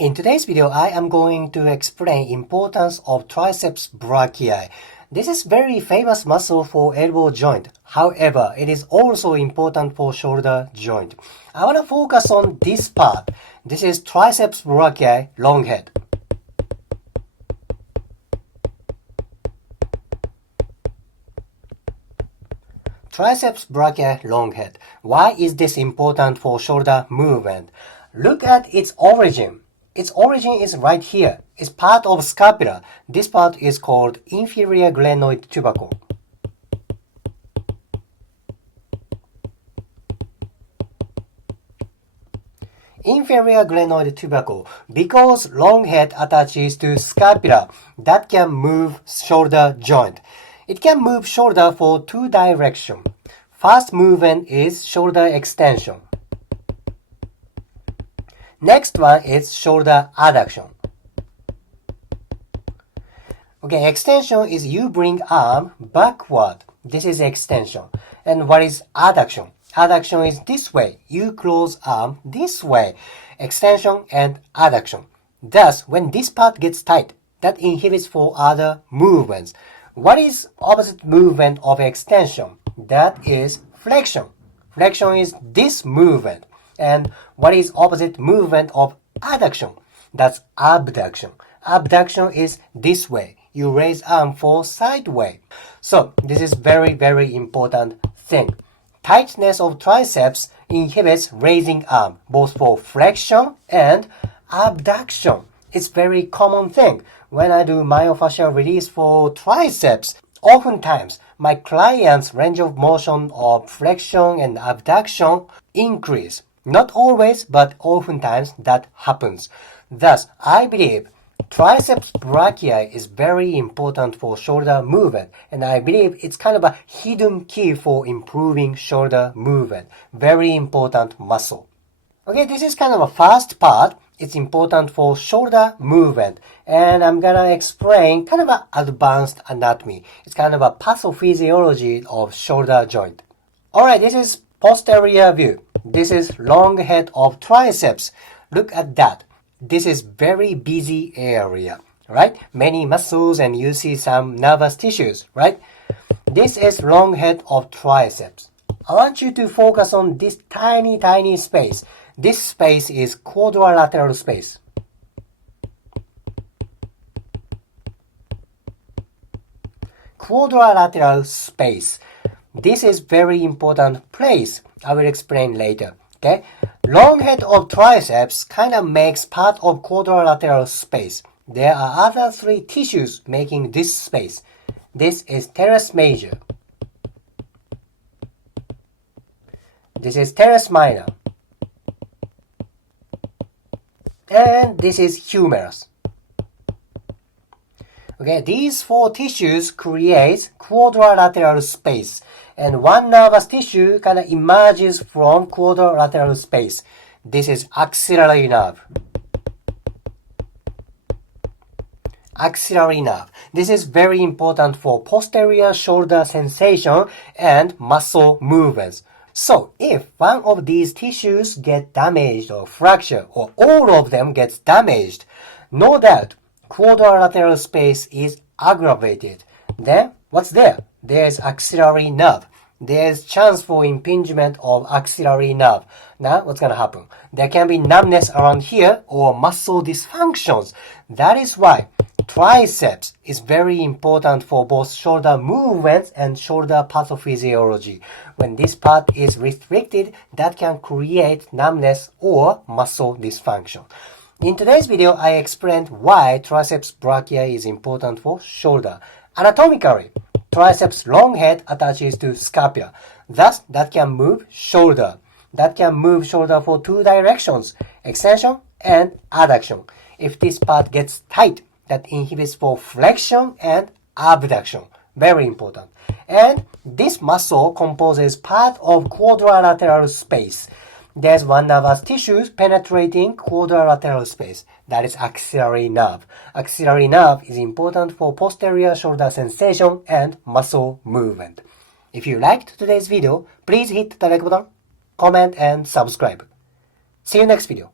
In today's video, I am going to explain importance of triceps brachii. This is very famous muscle for elbow joint. However, it is also important for shoulder joint. I want to focus on this part. This is triceps brachii, long head. Triceps brachii, long head. Why is this important for shoulder movement? Look at its origin. Its origin is right here. It's part of scapula. This part is called inferior glenoid tubercle. Inferior glenoid tubercle. Because long head attaches to scapula, that can move shoulder joint. It can move shoulder for two directions. First movement is shoulder extension. Next one is shoulder adduction. Okay, extension is you bring arm backward. This is extension. And what is adduction? Adduction is this way. You close arm this way. Extension and adduction. Thus, when this part gets tight, that inhibits for other movements. What is opposite movement of extension? That is flexion. Flexion is this movement. And what is opposite movement of adduction? That's abduction. Abduction is this way. You raise arm for sideway. So this is very, very important thing. Tightness of triceps inhibits raising arm, both for flexion and abduction. It's very common thing. When I do myofascial release for triceps, oftentimes my client's range of motion of flexion and abduction increase. Not always, but oftentimes that happens. Thus, I believe triceps brachii is very important for shoulder movement, and I believe it's kind of a hidden key for improving shoulder movement. Very important muscle. Okay, this is kind of a first part. It's important for shoulder movement, and I'm gonna explain kind of an advanced anatomy. It's kind of a pathophysiology of shoulder joint. Alright, this is posterior view. This is long head of triceps. Look at that. This is very busy area, right? Many muscles and you see some nervous tissues, right? This is long head of triceps. I want you to focus on this tiny, tiny space. This space is quadrilateral space. Quadrilateral space. This is very important place. I will explain later. Okay? Long head of triceps kind of makes part of quadrilateral space. There are other three tissues making this space. This is teres major. This is teres minor. And this is humerus. Okay, these four tissues create quadrilateral space. And one nervous tissue kind of emerges from quadrilateral space. This is axillary nerve. Axillary nerve. This is very important for posterior shoulder sensation and muscle movements. So, if one of these tissues get damaged or fractured, or all of them gets damaged, no doubt quadrilateral space is aggravated. Then, what's there? There's axillary nerve. There's chance for impingement of axillary nerve. Now, what's going to happen? There can be numbness around here or muscle dysfunctions. That is why triceps is very important for both shoulder movements and shoulder pathophysiology. When this part is restricted, that can create numbness or muscle dysfunction. In today's video, I explained why triceps brachii is important for shoulder. Anatomically, triceps long head attaches to scapula. Thus, that can move shoulder. That can move shoulder for two directions, extension and adduction. If this part gets tight, that inhibits for flexion and abduction. Very important. And this muscle composes part of quadrilateral space. There's one nervous tissue penetrating quadrilateral space. That is axillary nerve. Axillary nerve is important for posterior shoulder sensation and muscle movement. If you liked today's video, please hit the like button, comment and subscribe. See you next video.